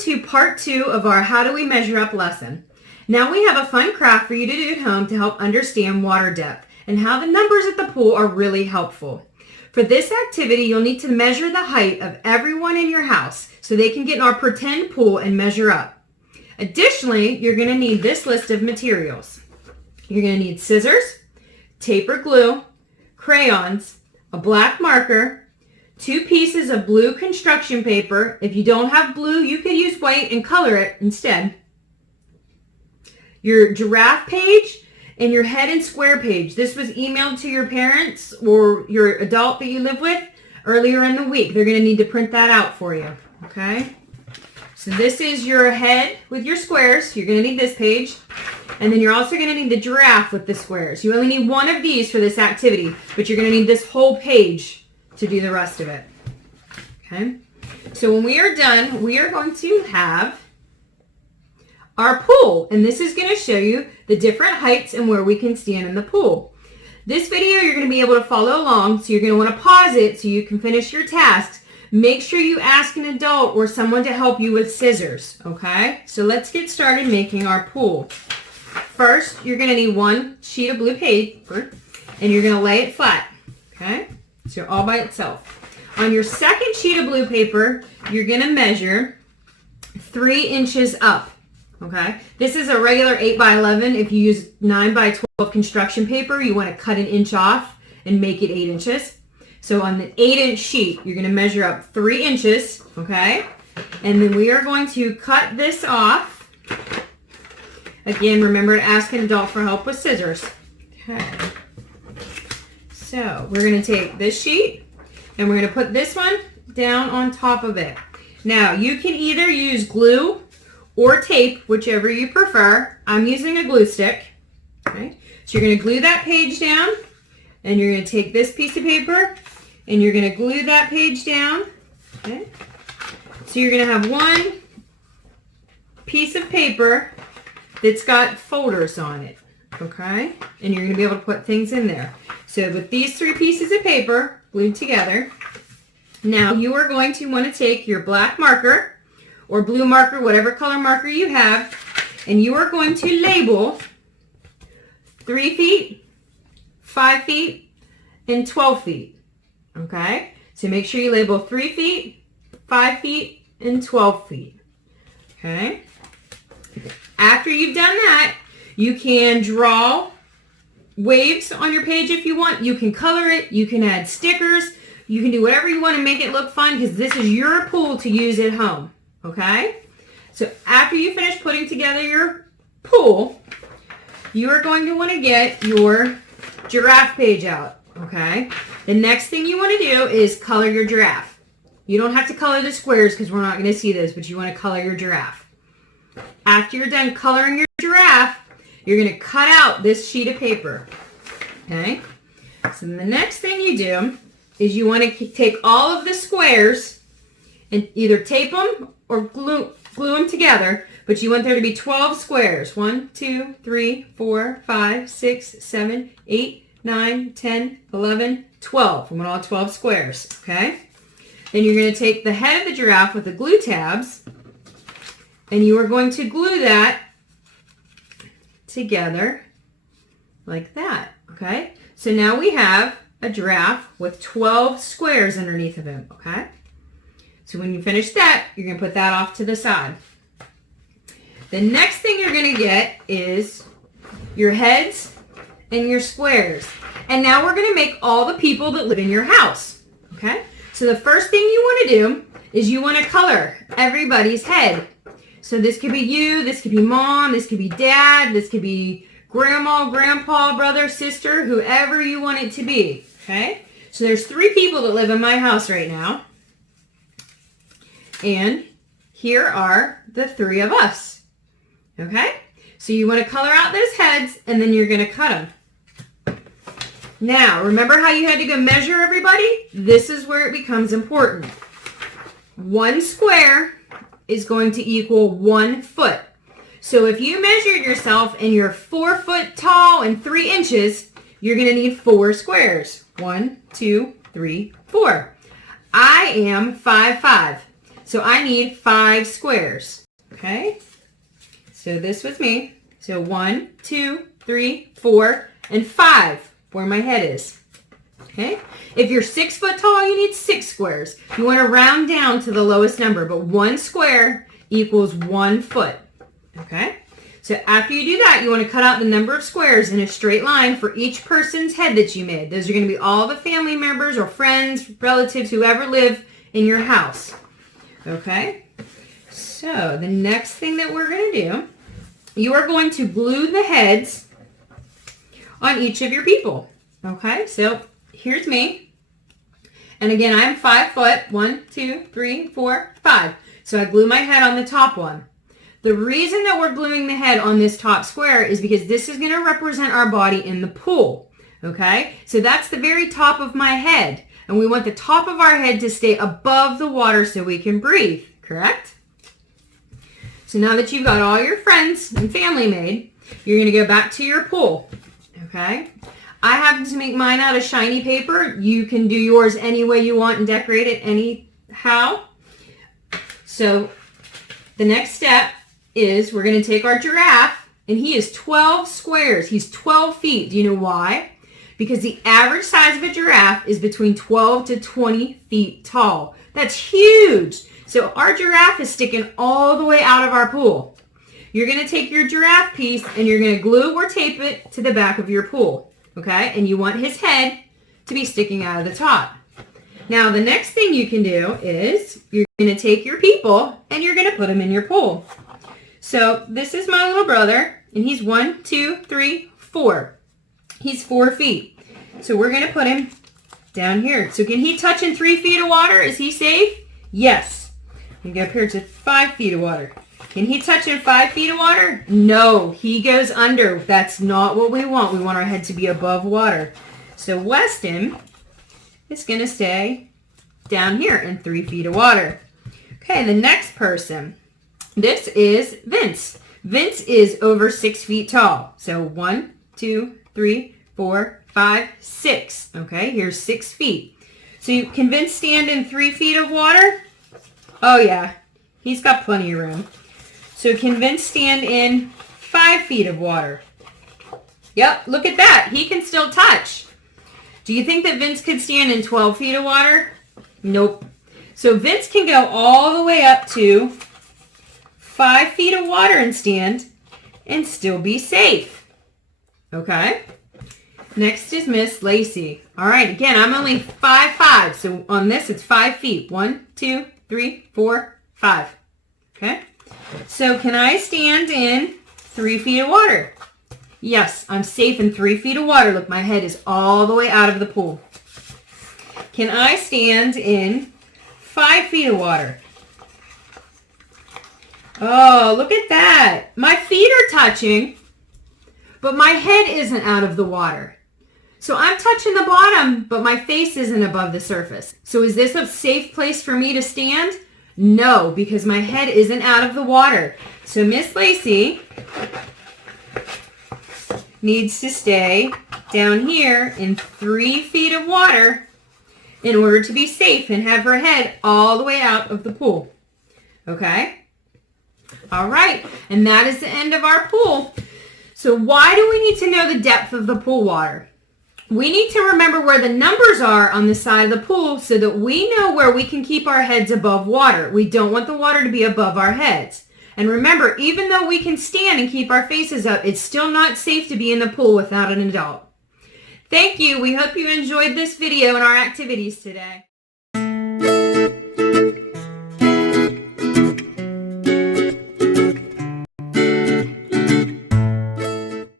to part 2 of our How Do We Measure Up lesson. Now we have a fun craft for you to do at home to help understand water depth and how the numbers at the pool are really helpful. For this activity, you'll need to measure the height of everyone in your house so they can get in our pretend pool and measure up. Additionally, you're going to need this list of materials. You're going to need scissors, tape or glue, crayons, a black marker, 2 pieces of blue construction paper. If you don't have blue, you could use white and color it instead. Your giraffe page and your head and square page. This was emailed to your parents or your adult that you live with earlier in the week. They're going to need to print that out for you. Okay? So this is your head with your squares. You're going to need this page. And then you're also going to need the giraffe with the squares. You only need one of these for this activity, but you're going to need this whole page to do the rest of it. Okay? So when we are done, we are going to have our pool, and this is going to show you the different heights and where we can stand in the pool. This video you're going to be able to follow along, so you're going to want to pause it so you can finish your tasks. Make sure you ask an adult or someone to help you with scissors, okay? So let's get started making our pool. First, you're going to need 1 sheet of blue paper, and you're going to lay it flat, okay? So all by itself. On your second sheet of blue paper, you're going to measure 3 inches up. Okay, this is a regular 8 by 11. If you use 9 by 12 construction paper, you want to cut an inch off and make it 8 inches. So on the 8-inch sheet, you're going to measure up 3 inches, okay? And then we are going to cut this off. Again, remember to ask an adult for help with scissors. Okay. So we're going to take this sheet and we're going to put this one down on top of it. Now, you can either use glue or tape, whichever you prefer. I'm using a glue stick. Okay. So you're going to glue that page down, and you're going to take this piece of paper, and you're going to glue that page down. Okay. So you're going to have one piece of paper that's got folders on it. Okay. And you're going to be able to put things in there. So with these 3 pieces of paper glued together, now you are going to want to take your black marker or blue marker, whatever color marker you have, and you are going to label 3 feet, 5 feet, and 12 feet. Okay? So make sure you label 3 feet, 5 feet, and 12 feet. Okay? After you've done that, you can draw waves on your page if you want. You can color it. You can add stickers. You can do whatever you want to make it look fun, because this is your pool to use at home. Okay? So after you finish putting together your pool, you are going to want to get your giraffe page out. Okay? The next thing you want to do is color your giraffe. You don't have to color the squares because we're not going to see this, but you want to color your giraffe. After you're done coloring your giraffe, you're going to cut out this sheet of paper. Okay? So the next thing you do is you want to take all of the squares and either tape them or glue them together, but you want there to be 12 squares. 1, 2, 3, 4, 5, 6, 7, 8, 9, 10, 11, 12. We want all 12 squares, okay? Then you're going to take the head of the giraffe with the glue tabs, and you are going to glue that together like that, okay? So now we have a giraffe with 12 squares underneath of him, okay? So when you finish that, you're going to put that off to the side. The next thing you're going to get is your heads and your squares. And now we're going to make all the people that live in your house, okay? So the first thing you want to do is you want to color everybody's head. So this could be you, this could be mom, this could be dad, this could be grandma, grandpa, brother, sister, whoever you want it to be, okay? So there's 3 people that live in my house right now. And here are the 3 of us, okay? So you want to color out those heads, and then you're going to cut them. Now, remember how you had to go measure everybody? This is where it becomes important. 1 square is going to equal 1 foot. So if you measured yourself and you're 4 foot tall and 3 inches, you're going to need 4 squares. 1, 2, 3, 4. I am 5'5". So I need 5 squares. Okay? So this was me. So 1, 2, 3, 4, and 5 where my head is. Okay? If you're 6 foot tall, you need 6 squares. You want to round down to the lowest number, but 1 square equals 1 foot. Okay? So after you do that, you want to cut out the number of squares in a straight line for each person's head that you made. Those are going to be all the family members or friends, relatives, whoever live in your house. Okay? So the next thing that we're going to do, you are going to glue the heads on each of your people. Okay? So here's me. And again, I'm 5 foot. 1, 2, 3, 4, 5. So I glue my head on the top one. The reason that we're gluing the head on this top square is because this is going to represent our body in the pool. Okay? So that's the very top of my head. And we want the top of our head to stay above the water so we can breathe. Correct? So now that you've got all your friends and family made, you're going to go back to your pool. Okay? I happen to make mine out of shiny paper. You can do yours any way you want and decorate it anyhow. So the next step is we're going to take our giraffe, and he is 12 squares. He's 12 feet. Do you know why? Because the average size of a giraffe is between 12 to 20 feet tall. That's huge. So our giraffe is sticking all the way out of our pool. You're going to take your giraffe piece and you're going to glue or tape it to the back of your pool. Okay? And you want his head to be sticking out of the top. Now the next thing you can do is you're going to take your people and you're going to put them in your pool. So this is my little brother, and he's 1, 2, 3, 4. He's 4 feet. So we're going to put him down here. So can he touch in 3 feet of water? Is he safe? Yes. We go up here to 5 feet of water. Can he touch in 5 feet of water? No, he goes under. That's not what we want. We want our head to be above water. So Weston is going to stay down here in 3 feet of water. Okay, the next person. This is Vince. Vince is over 6 feet tall. So 1, 2, 3, 4, 5, 6. Okay, here's 6 feet. So can Vince stand in 3 feet of water? Oh yeah, he's got plenty of room. So can Vince stand in 5 feet of water? Yep, look at that. He can still touch. Do you think that Vince could stand in 12 feet of water? Nope. So Vince can go all the way up to 5 feet of water and stand and still be safe. Okay? Next is Miss Lacey. All right, again, I'm only 5'5", so on this it's 5 feet. 1, 2, 3, 4, 5. Okay? So can I stand in 3 feet of water? Yes, I'm safe in 3 feet of water. Look, my head is all the way out of the pool. Can I stand in 5 feet of water? Oh, look at that. My feet are touching, but my head isn't out of the water. So I'm touching the bottom, but my face isn't above the surface. So is this a safe place for me to stand? No, because my head isn't out of the water. So Miss Lacey needs to stay down here in 3 feet of water in order to be safe and have her head all the way out of the pool. Okay? All right, and that is the end of our pool. So why do we need to know the depth of the pool water? We need to remember where the numbers are on the side of the pool so that we know where we can keep our heads above water. We don't want the water to be above our heads. And remember, even though we can stand and keep our faces up, it's still not safe to be in the pool without an adult. Thank you. We hope you enjoyed this video and our activities today.